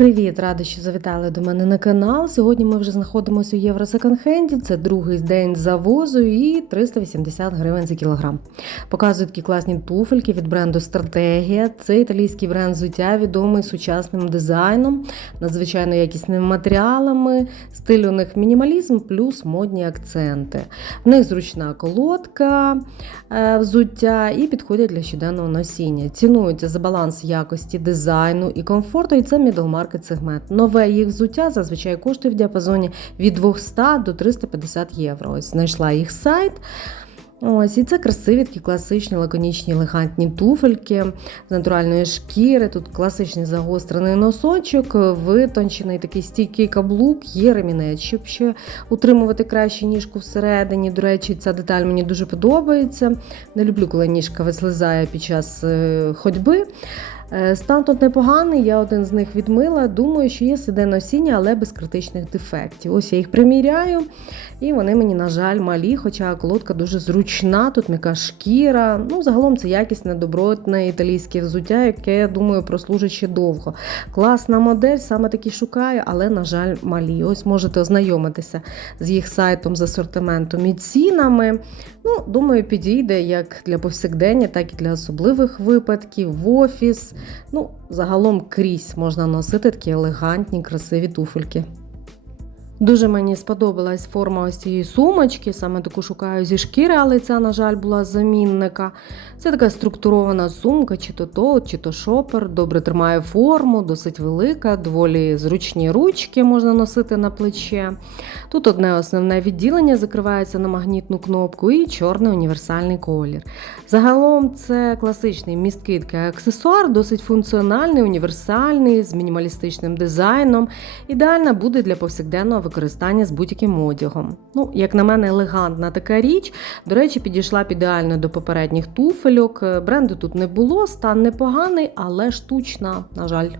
Привіт, рада, що завітали до мене на канал. Сьогодні ми вже знаходимося у Євро Секонд-хенді. Це другий день завозу і 380 гривень за кілограм. Показую такі класні туфельки від бренду Стратегія. Це італійський бренд взуття, відомий сучасним дизайном, надзвичайно якісними матеріалами. Стиль у них мінімалізм плюс модні акценти. В них зручна колодка е, взуття і підходять для щоденного носіння. Цінуються за баланс якості дизайну і комфорту, і це middle market сегмент. Нове їх взуття зазвичай коштує в діапазоні від 200 до 350 євро. Ось знайшла їх сайт. Ось, і це красиві такі класичні, лаконічні, елегантні туфельки з натуральної шкіри. Тут класичний загострений носочок, витончений такий стійкий каблук, є ремінець, щоб ще утримувати краще ніжку всередині. До речі, ця деталь мені дуже подобається. Не люблю, коли ніжка вислизає під час е, ходьби. Е, Стан тут непоганий, я один з них відмила. Думаю, що є сиде носіння, але без критичних дефектів. Ось я їх приміряю, і вони мені, на жаль, малі, хоча колодка дуже зручна, тут м'яка шкіра. Ну, загалом це якісне, добротне італійське взуття, яке, я думаю, прослужить ще довго. Класна модель, саме такі шукаю, але, на жаль, малі. Ось можете ознайомитися з їх сайтом з асортиментом і цінами. Ну, думаю, підійде як для повсякдення, так і для особливих випадків, в офіс. Ну, загалом крізь можна носити такі елегантні, красиві туфельки. Дуже мені сподобалась форма ось цієї сумочки, саме таку шукаю зі шкіри, але ця, на жаль, була замінника. Це така структурована сумка, чи то то, чи то шопер, добре тримає форму, досить велика, доволі зручні ручки можна носити на плече. Тут одне основне відділення закривається на магнітну кнопку і чорний універсальний колір. Загалом це класичний місткий аксесуар, досить функціональний, універсальний, з мінімалістичним дизайном. Ідеальна буде для повсякденного використання з будь-яким одягом. Ну, як на мене, елегантна така річ. До речі, підійшла б ідеально до попередніх туфельок. Бренду тут не було, стан непоганий, але штучна, на жаль.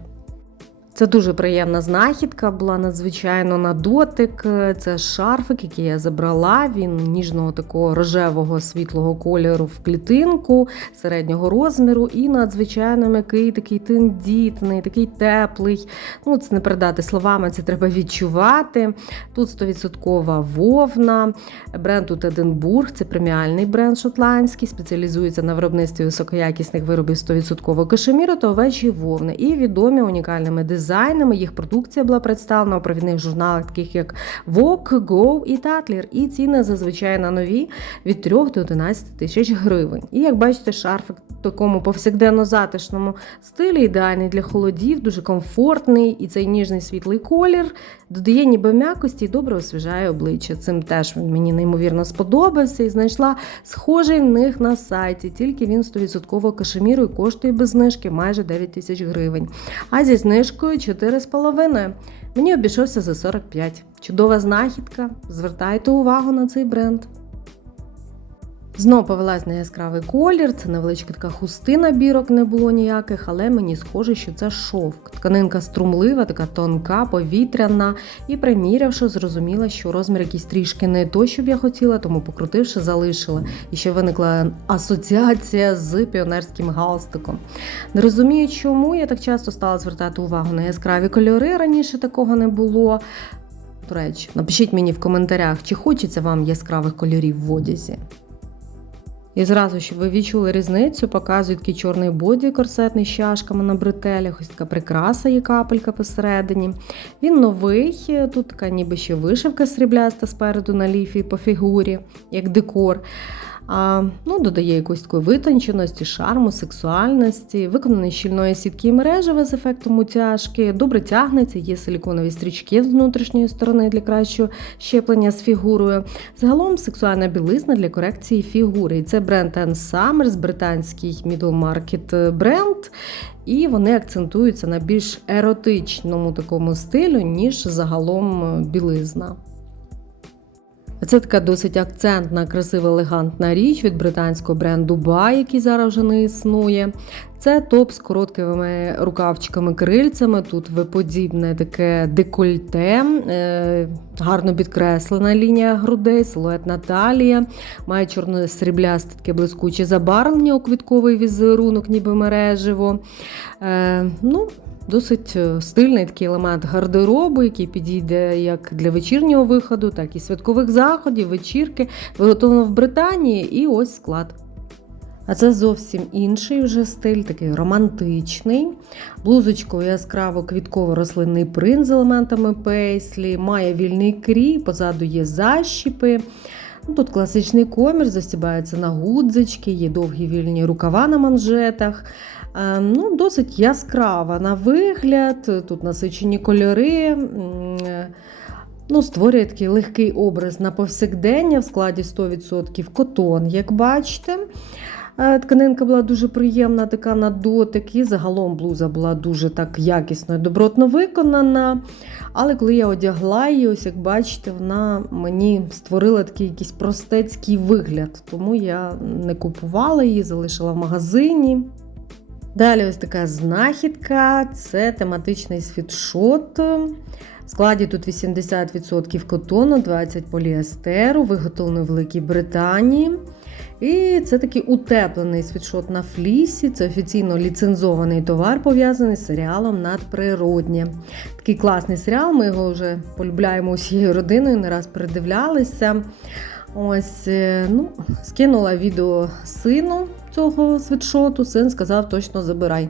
Це дуже приємна знахідка, була надзвичайно на дотик. Це шарфик, який я забрала. Він ніжного такого рожевого світлого кольору в клітинку середнього розміру і надзвичайно м'який, такий тендітний, такий теплий. Ну, Це не передати словами, це треба відчувати. Тут 100% вовна. Бренд тут Единбург, це преміальний бренд шотландський, спеціалізується на виробництві високоякісних виробів 100% кашеміру та овечої вовни і відомі унікальними дизайнами дизайнами. Їх продукція була представлена у провідних журналах, таких як Vogue, Go і Tatler. І ціни зазвичай на нові від 3 до 11 тисяч гривень. І як бачите, шарфик в такому повсякденно затишному стилі ідеальний для холодів, дуже комфортний і цей ніжний світлий колір додає ніби м'якості і добре освіжає обличчя. Цим теж він мені неймовірно сподобався і знайшла схожий в них на сайті. Тільки він 100% кашеміру і коштує без знижки майже 9 тисяч гривень. А зі знижкою 4,5. Мені обійшовся за 45. Чудова знахідка. Звертайте увагу на цей бренд. Знову повелась на яскравий колір, це невеличка така хустина бірок не було ніяких, але мені схоже, що це шовк. Тканинка струмлива, така тонка, повітряна. І примірявши, зрозуміла, що розмір якийсь трішки не той, що б я хотіла, тому покрутивши, залишила. І ще виникла асоціація з піонерським галстиком. Не розумію, чому я так часто стала звертати увагу на яскраві кольори. Раніше такого не було. До речі, напишіть мені в коментарях, чи хочеться вам яскравих кольорів в одязі. І зразу, щоб ви відчули різницю, показую такий чорний боді корсетний з чашками на бретелях, ось така прикраса є капелька посередині. Він новий, тут така ніби ще вишивка срібляста спереду на ліфі по фігурі, як декор. Ну, Додає якоїсь такої витонченості, шарму, сексуальності, виконаний щільної сітки і мережева з ефектом утяжки, добре тягнеться, є силіконові стрічки з внутрішньої сторони для кращого щеплення з фігурою. Загалом сексуальна білизна для корекції фігури. І це бренд Ann Summers, британський middle market бренд. І вони акцентуються на більш еротичному такому стилю, ніж загалом білизна. Це така досить акцентна, красива, елегантна річ від британського бренду Бай, який зараз вже не існує. Це топ з короткими рукавчиками крильцями. Тут виподібне таке декольте, е, гарно підкреслена лінія грудей, силуетна талія, має чорно-сріблясте таке блискуче забарвлення у квітковий візерунок, ніби мереживо. Е, ну, досить е, стильний такий елемент гардеробу, який підійде як для вечірнього виходу, так і святкових заходів, вечірки. Виготовлено в Британії і ось склад. А це зовсім інший вже стиль, такий романтичний. Блузочкою яскраво квітково-рослинний принт з елементами пейслі, має вільний крій, позаду є защіпи. Ну, Тут класичний комір, застібається на гудзички, є довгі вільні рукава на манжетах. Е, Ну, Досить яскрава на вигляд, тут насичені кольори. е, Ну, Створює такий легкий образ на повсякдення в складі 100% котон, як бачите. Е, Тканинка була дуже приємна, така на дотик, і загалом блуза була дуже так якісно і добротно виконана. Але коли я одягла її, ось як бачите, вона мені створила такий якийсь простецький вигляд, тому я не купувала її, залишила в магазині. Далі ось така знахідка це тематичний світшот. В складі тут 80% котону, 20% поліестеру, виготовлений в Великій Британії. І це такий утеплений світшот на флісі. Це офіційно ліцензований товар, пов'язаний з серіалом Надприроднє. Такий класний серіал. Ми його вже полюбляємо усією родиною, не раз передивлялися. Ось, е, ну, скинула відео сину цього світшоту. Син сказав, точно забирай.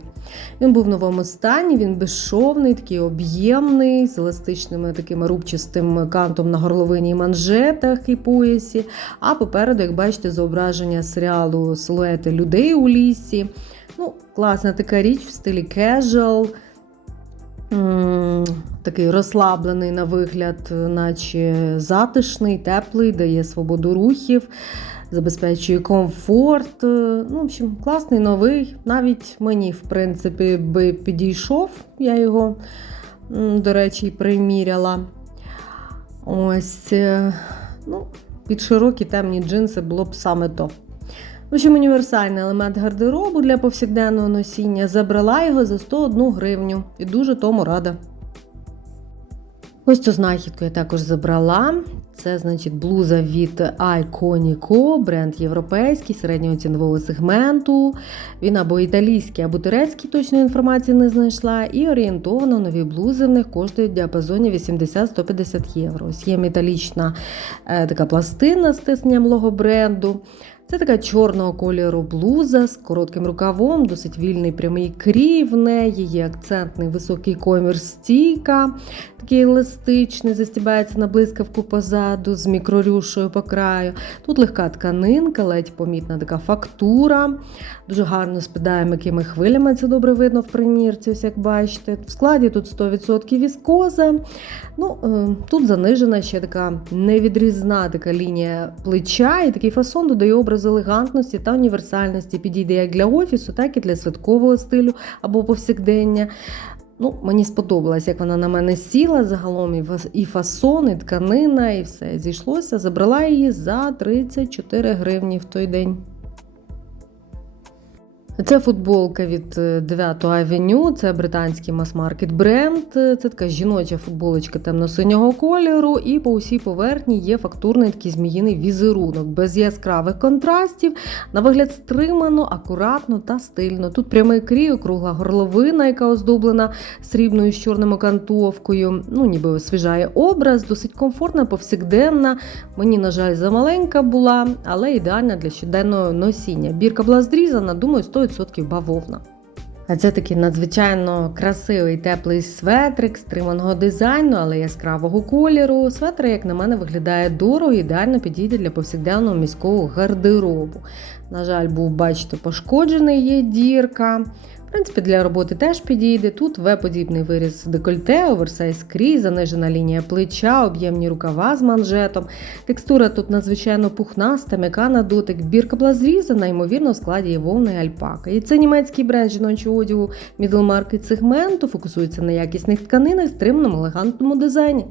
Він був в новому стані, він безшовний, такий об'ємний, з еластичними такими рубчастим кантом на горловині і манжетах і поясі. А попереду, як бачите, зображення серіалу Силуети людей у лісі. Ну, Класна така річ в стилі. М, Такий розслаблений на вигляд, наче затишний, теплий, дає свободу рухів, забезпечує комфорт. Ну, в общем, класний новий. Навіть мені, в принципі, би підійшов. Я його, до речі, приміряла. Ось, е, ну, під широкі темні джинси було б саме то. В общем, універсальний елемент гардеробу для повсякденного носіння. Забрала його за 101 гривню і дуже тому рада. Ось цю знахідку я також забрала. Це, значить, блуза від Iconico, бренд європейський, середнього цінового сегменту. Він або італійський, або турецький, точної інформації не знайшла. І орієнтовано нові блузи в них коштують в діапазоні 80-150 євро. Ось є металічна е, така пластина з тисненням лого бренду. Це така чорного кольору блуза з коротким рукавом, досить вільний прямий крій в неї, є акцентний високий комір стійка, такий еластичний, застібається на блискавку позаду з мікрорюшою по краю. Тут легка тканинка, ледь помітна така фактура. Дуже гарно спадає м'якими хвилями, це добре видно в примірці, ось як бачите. В складі тут 100% віскоза. Ну, е, Тут занижена ще така невідрізна така лінія плеча, і такий фасон додає образ елегантності та універсальності. Підійде як для офісу, так і для святкового стилю або повсякдення. Ну, Мені сподобалось, як вона на мене сіла загалом і і фасон, і тканина, і все зійшлося. Забрала її за 34 гривні в той день. Це футболка від 9 Авеню, це британський мас-маркет бренд. Це така жіноча футболочка темно-синього кольору, і по усій поверхні є фактурний такий зміїний візерунок без яскравих контрастів. На вигляд стримано, акуратно та стильно. Тут прямий крій, округла горловина, яка оздоблена срібною з чорним окантовкою. Ну, ніби освіжає образ, досить комфортна, повсякденна. Мені, на жаль, замаленька була, але ідеальна для щоденного носіння. Бірка була зрізана, думаю, 100% бавовна. А це такий надзвичайно красивий теплий светрик стриманого дизайну, але яскравого кольору. Светр, як на мене, виглядає дорого ідеально підійде для повсякденного міського гардеробу. На жаль, був, бачите, пошкоджений є дірка. В принципі, для роботи теж підійде. Тут В-подібний виріз декольте, оверсайз крій, занижена лінія плеча, об'ємні рукава з манжетом. Текстура тут надзвичайно пухнаста, м'яка на дотик. Бірка була зрізана, ймовірно, в складі є вовна альпака. І це німецький бренд жіночого одягу market сегменту, фокусується на якісних тканинах, стриманому елегантному дизайні.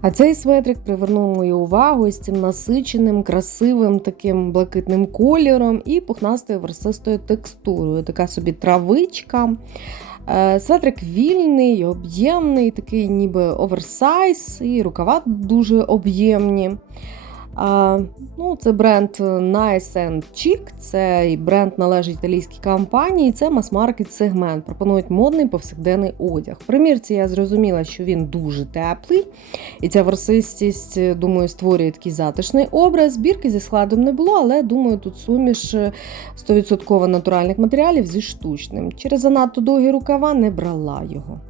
А цей светрик привернув мою увагу з цим насиченим, красивим таким блакитним кольором і пухнастою версистою текстурою. Така собі травичка. Е, Светрик вільний, об'ємний, такий ніби оверсайз, і рукава дуже об'ємні. Ну, Це бренд Nice and Chic, цей бренд належить італійській компанії, це мас-маркет сегмент. Пропонують модний повсякденний одяг. В примірці я зрозуміла, що він дуже теплий, і ця ворсистість, думаю, створює такий затишний образ. Бірки зі складом не було, але думаю, тут суміш 100% натуральних матеріалів зі штучним. Через занадто довгі рукава не брала його.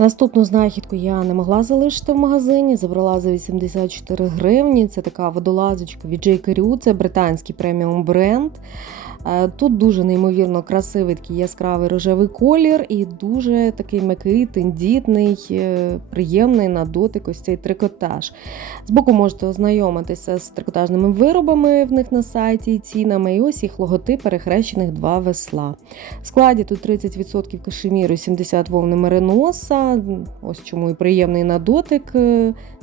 Наступну знахідку я не могла залишити в магазині, забрала за 84 гривні. Це така водолазочка від J.Crew, це британський преміум бренд. Е, Тут дуже неймовірно красивий такий яскравий рожевий колір і дуже такий м'який, тендітний, е, приємний на дотик ось цей трикотаж. Збоку можете ознайомитися з трикотажними виробами в них на сайті і цінами. І ось їх логотип перехрещених два весла. В складі тут 30% кашеміру, 70 вовни мериноса. Ось чому і приємний на дотик.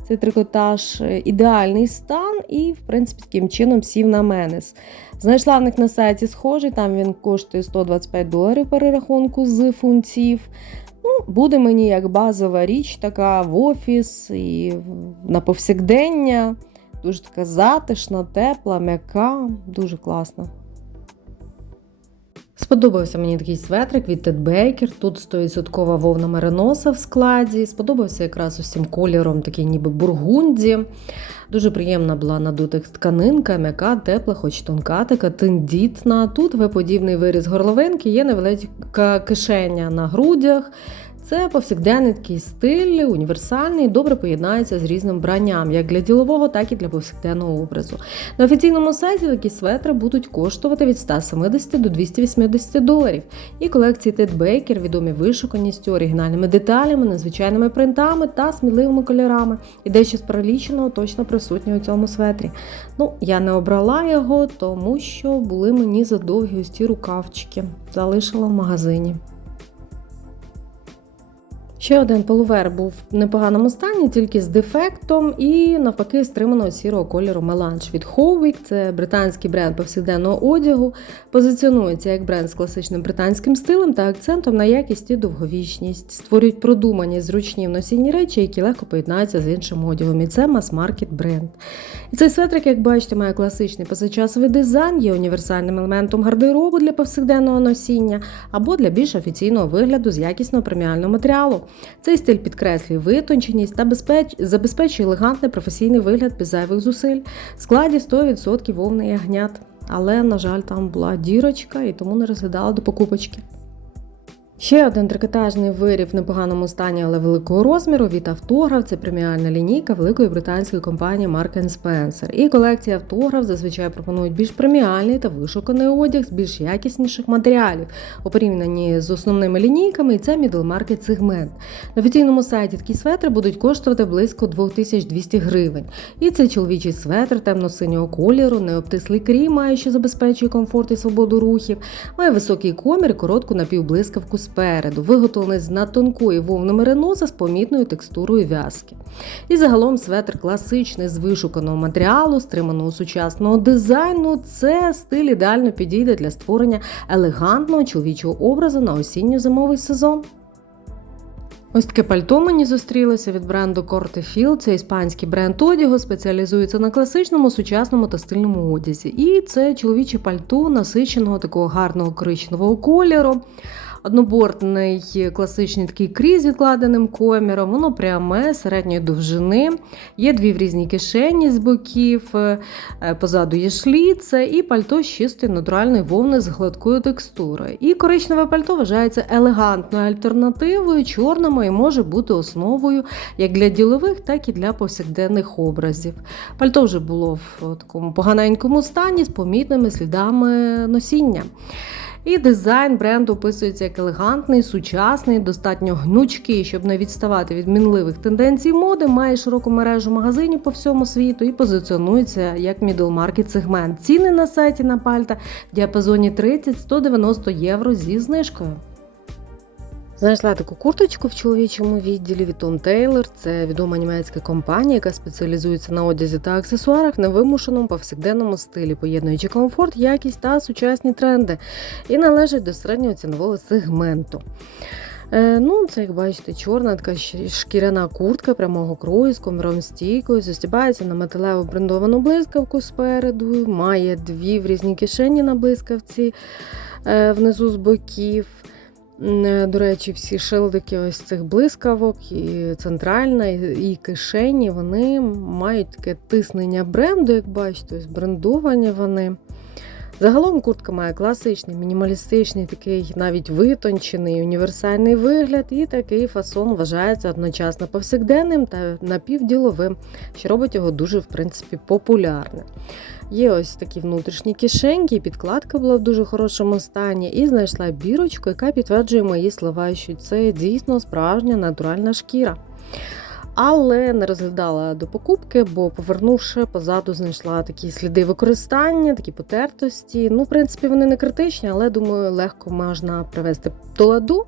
Е, Цей трикотаж ідеальний стан, і, в принципі, таким чином сів на менес. Знайшла в них на сайті схожий, там він коштує 125 доларів перерахунку з фунтів. Ну, Буде мені як базова річ, така в офіс і на повсякдення. Дуже така затишна, тепла, м'яка, дуже класна. Сподобався мені такий светрик від Ted Baker. Тут 100% вовна мериноса в складі. Сподобався якраз усім кольором, такий ніби бургунді. Дуже приємна була надутих тканинка, м'яка, тепла, хоч тонка, така тендітна. Тут виподібний виріз горловинки, є невеличка кишеня на грудях. Це повсякденний такий стиль, універсальний, добре поєднається з різним бранням, як для ділового, так і для повсякденного образу. На офіційному сайті такі светри будуть коштувати від 170 до 280 доларів. І колекції Ted Baker відомі вишуканістю, оригінальними деталями, незвичайними принтами та сміливими кольорами. І дещо з переліченого точно присутні у цьому светрі. Ну, я не обрала його, тому що були мені задовгі ось ці рукавчики. Залишила в магазині. Ще один полувер був в непоганому стані, тільки з дефектом і навпаки стриманого сірого кольору меланж від Howick. Це британський бренд повсякденного одягу. Позиціонується як бренд з класичним британським стилем та акцентом на якість і довговічність. Створюють продумані зручні в носінні речі, які легко поєднаються з іншим одягом. І це мас-маркет бренд. І цей светрик, як бачите, має класичний позачасовий дизайн, є універсальним елементом гардеробу для повсякденного носіння або для більш офіційного вигляду з якісного преміального матеріалу. Цей стиль підкреслює витонченість та безпеч... забезпечує елегантний професійний вигляд без зайвих зусиль. В складі 100% вовни ягнят. Але, на жаль, там була дірочка і тому не розглядала до покупочки. Ще один трикотажний виріб в непоганому стані, але великого розміру від автограф. Це преміальна лінійка великої британської компанії Mark Spencer. І колекція автограф зазвичай пропонують більш преміальний та вишуканий одяг з більш якісніших матеріалів у порівнянні з основними лінійками. І це market сегмент. На офіційному сайті такі светри будуть коштувати близько 2200 гривень. І це чоловічий светр темно-синього кольору, необтислий крій, має, що забезпечує комфорт і свободу рухів, має високий комір коротку напівблискавку спереду, виготовлений з надтонкої вовни мериноса з помітною текстурою в'язки. І загалом светр класичний з вишуканого матеріалу, стриманого сучасного дизайну. Це стиль ідеально підійде для створення елегантного чоловічого образу на осінньо-зимовий сезон. Ось таке пальто мені зустрілося від бренду Corte Fil. Це іспанський бренд одягу, спеціалізується на класичному, сучасному та стильному одязі. І це чоловіче пальто насиченого такого гарного коричневого кольору. Однобортний класичний такий крій відкладеним коміром, воно пряме, середньої довжини. Є дві в різні кишені з боків, е, позаду є шліце, і пальто з чистої натуральної вовни з гладкою текстурою. І коричневе пальто вважається елегантною альтернативою, чорному і може бути основою як для ділових, так і для повсякденних образів. Пальто вже було в такому поганенькому стані з помітними слідами носіння. І дизайн бренду описується як елегантний, сучасний, достатньо гнучкий, щоб не відставати від мінливих тенденцій моди, має широку мережу магазинів по всьому світу і позиціонується як market сегмент. Ціни на сайті на пальта в діапазоні 30-190 євро зі знижкою. Знайшла таку курточку в чоловічому відділі від Tom Taylor. Це відома німецька компанія, яка спеціалізується на одязі та аксесуарах на вимушеному повсякденному стилі, поєднуючи комфорт, якість та сучасні тренди, і належить до середнього цінового сегменту. Е, ну, це, як бачите, чорна така шкіряна куртка прямого крою з коміром стійкою, застібається на металеву брендовану блискавку спереду, має дві в різні кишені на блискавці е, внизу з боків. Е, До речі, всі шилдики ось цих блискавок, і центральна, і кишені, вони мають таке тиснення бренду, як бачите, ось брендовані вони. Загалом куртка має класичний, мінімалістичний, такий навіть витончений, універсальний вигляд, і такий фасон вважається одночасно повсякденним та напівділовим, що робить його дуже, в принципі, популярним. Є ось такі внутрішні кишеньки, підкладка була в дуже хорошому стані, і знайшла бірочку, яка підтверджує мої слова, що це дійсно справжня натуральна шкіра. Але не розглядала до покупки, бо, повернувши позаду, знайшла такі сліди використання, такі потертості. Ну, в принципі, вони не критичні, але думаю, легко можна привести до ладу.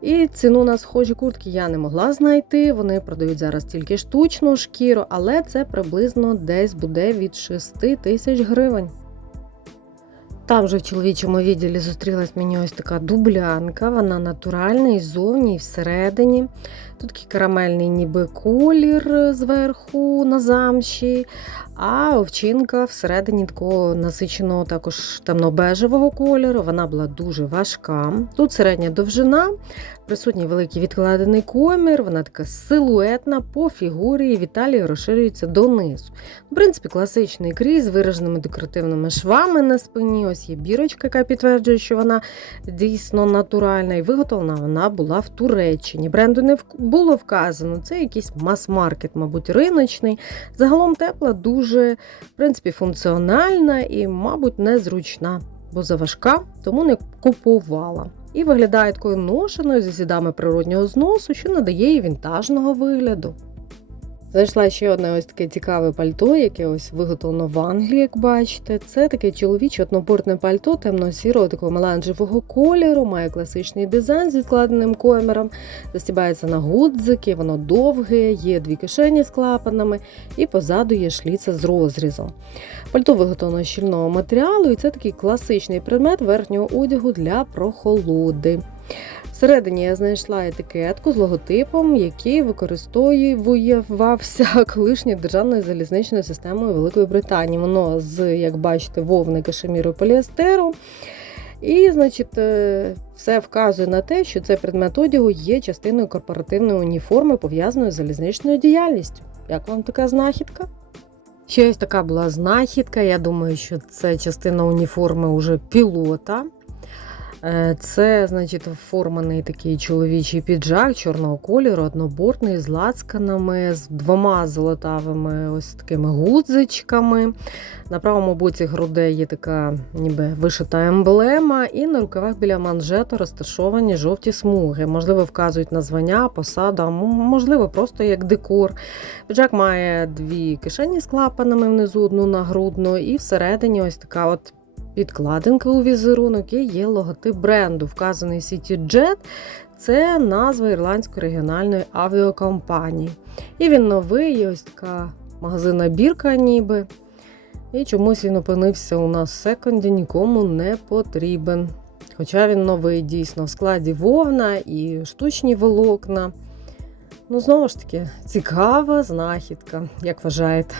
І ціну на схожі куртки я не могла знайти. Вони продають зараз тільки штучну шкіру, але це приблизно десь буде від 6 тисяч гривень. Там же в чоловічому відділі зустрілась мені ось така дублянка, вона натуральна і ззовні, і всередині. Тут такий карамельний ніби колір зверху на замші, а овчинка всередині такого насиченого також темно-бежевого кольору. Вона була дуже важка. Тут середня довжина, присутній великий відкладений комір, вона така силуетна по фігурі і в італії розширюється донизу. В принципі, класичний крій з вираженими декоративними швами на спині. Ось є бірочка, яка підтверджує, що вона дійсно натуральна і виготовлена вона була в Туреччині. Бренду не було вказано. Це якийсь мас-маркет, мабуть, риночний. Загалом тепла, дуже в принципі, функціональна і, мабуть, незручна, бо заважка, тому не купувала. І виглядає такою ношеною зі слідами природнього зносу, що надає їй вінтажного вигляду. Зайшла ще одне ось таке цікаве пальто, яке ось виготовлено в Англії, як бачите. Це таке чоловіче однобортне пальто темно-сірого такого меланжевого кольору, має класичний дизайн з відкладеним коміром, застібається на гудзики, воно довге, є дві кишені з клапанами, і позаду є шліца з розрізом. Пальто виготовлено з щільного матеріалу, і це такий класичний предмет верхнього одягу для прохолоди. Всередині я знайшла етикетку з логотипом, який використовувався колишньою державною залізничною системою Великої Британії. Воно з, як бачите, вовни кашеміру поліестеру. І, значить, е, все вказує на те, що цей предмет одягу є частиною корпоративної уніформи, пов'язаної з залізничною діяльністю. Як вам така знахідка? Ще ось така була знахідка. Я думаю, що це частина уніформи уже пілота. Е, Це, значить, форманий такий чоловічий піджак чорного кольору, однобортний, з лацканами, з двома золотавими ось такими гудзичками. На правому боці грудей є така ніби вишита емблема, і на рукавах біля манжету розташовані жовті смуги. Можливо, вказують названня, посаду, а м- можливо, просто як декор. Піджак має дві кишені з клапанами внизу, одну нагрудну, і всередині ось така от підкладинка у візерунок і є логотип бренду, вказаний CityJet. Це назва ірландської регіональної авіакомпанії. І він новий, є ось така магазинна бірка, ніби. І чомусь він опинився у нас в секонді, нікому не потрібен. Хоча він новий дійсно в складі вовна і штучні волокна. Ну, знову ж таки, цікава знахідка, як вважаєте.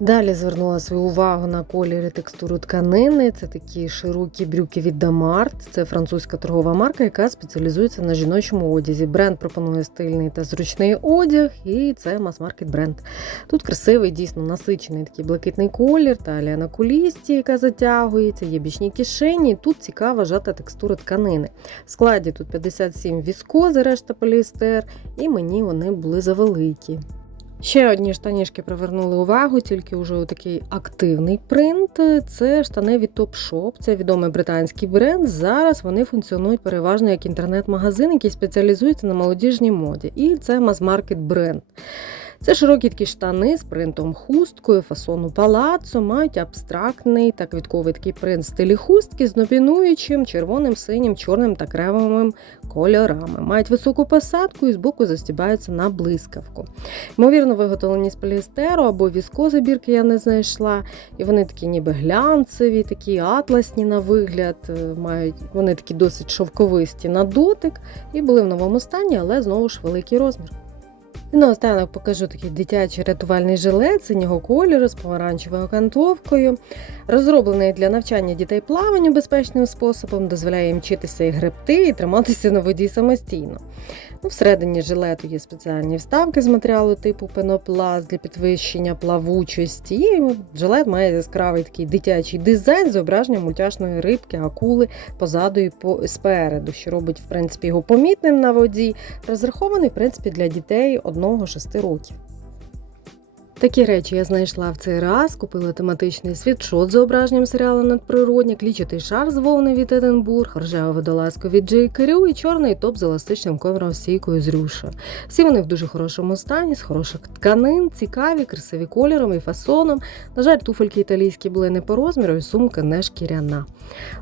Далі звернула свою увагу на колір і текстуру тканини. Це такі широкі брюки від Damart. Це французька торгова марка, яка спеціалізується на жіночому одязі. Бренд пропонує стильний та зручний одяг, і це мас-маркет бренд. Тут красивий, дійсно насичений такий блакитний колір, талія на кулісті, яка затягується, є бічні кишені. Тут цікава жата текстура тканини. В складі тут 57 віскози, решта поліестер, і мені вони були завеликі. Ще одні штанішки привернули увагу, тільки вже у такий активний принт. Це штани від Topshop, це відомий британський бренд. Зараз вони функціонують переважно як інтернет-магазин, який спеціалізується на молодіжній моді. І це мас-маркет бренд. Це широкі такі штани з принтом хусткою, фасону палаццо, мають абстрактний та квітковий такий принт в стилі хустки з номінуючим червоним, синім, чорним та кремовим кольорами. Мають високу посадку і збоку застібаються на блискавку. Ймовірно, виготовлені з поліестеру або віскозабірки я не знайшла. І вони такі ніби глянцеві, такі атласні на вигляд, е, мають вони такі досить шовковисті на дотик і були в новому стані, але знову ж великий розмір. І наостанок покажу такий дитячий рятувальний жилет синього кольору з помаранчевою окантовкою. Розроблений для навчання дітей плаванню безпечним способом, дозволяє їм вчитися і гребти, і триматися на воді самостійно. Ну, всередині жилету є спеціальні вставки з матеріалу типу пенопласт для підвищення плавучості. І жилет має яскравий такий дитячий дизайн з зображенням мультяшної рибки, акули позаду і по- спереду, що робить в принципі його помітним на воді. Розрахований в принципі для дітей 1-6 років. Такі речі я знайшла в цей раз. Купила тематичний світшот з зображенням серіалу надприродні, клічатий шар з вовни від Единбург, рожеву водолазку від Джей Керю і чорний топ з еластичним ковром стійкою з рюша. Всі вони в дуже хорошому стані, з хороших тканин, цікаві, красиві кольором і фасоном. На жаль, туфельки італійські були не по розміру, і сумка не шкіряна.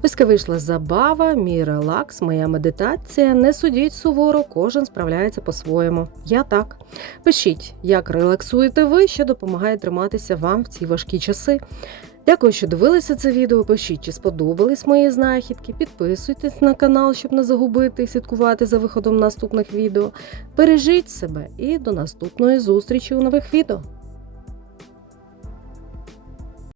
Ось вийшла забава, мій релакс, моя медитація. Не судіть суворо, кожен справляється по-своєму. Я так. Пишіть, як релаксуєте ви, що допомагає триматися вам в ці важкі часи. Дякую, що дивилися це відео. Пишіть, чи сподобались мої знахідки. Підписуйтесь на канал, щоб не загубити і слідкувати за виходом наступних відео. Бережіть себе і до наступної зустрічі у нових відео.